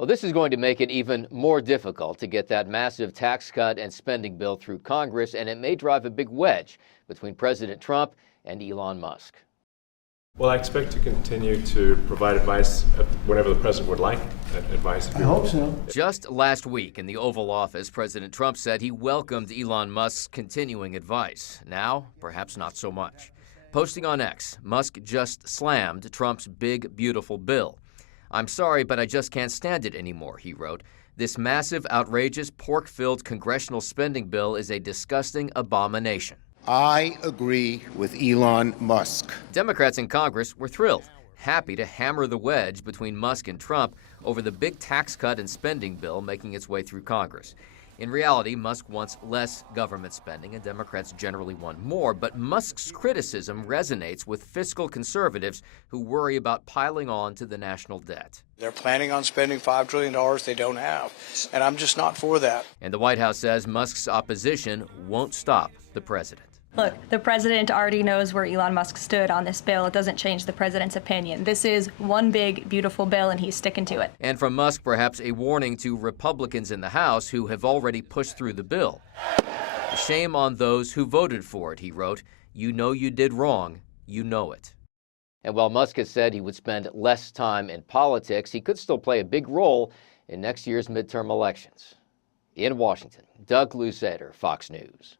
Well, this is going to make it even more difficult to get that massive tax cut and spending bill through Congress, and it may drive a big wedge between President Trump and Elon Musk. Well, I expect to continue to provide advice whenever the president would like advice. I hope so. Just last week in the Oval Office, President Trump said he welcomed Elon Musk's continuing advice. Now, perhaps not so much. Posting on X, Musk just slammed Trump's big, beautiful bill. "I'm sorry, but I just can't stand it anymore," he wrote. "This massive, outrageous, pork-filled congressional spending bill is a disgusting abomination." I agree with Elon Musk. Democrats in Congress were thrilled, happy to hammer the wedge between Musk and Trump over the big tax cut and spending bill making its way through Congress. In reality, Musk wants less government spending, and Democrats generally want more, but Musk's criticism resonates with fiscal conservatives who worry about piling on to the national debt. They're planning on spending $5 trillion they don't have, and I'm just not for that. And the White House says Musk's opposition won't stop the president. Look, the president already knows where Elon Musk stood on this bill. It doesn't change the president's opinion. This is one big, beautiful bill, and he's sticking to it. And from Musk, perhaps a warning to Republicans in the House who have already pushed through the bill. "Shame on those who voted for it," he wrote. "You know you did wrong. You know it." And while Musk has said he would spend less time in politics, he could still play a big role in next year's midterm elections. In Washington, Doug Luzader, Fox News.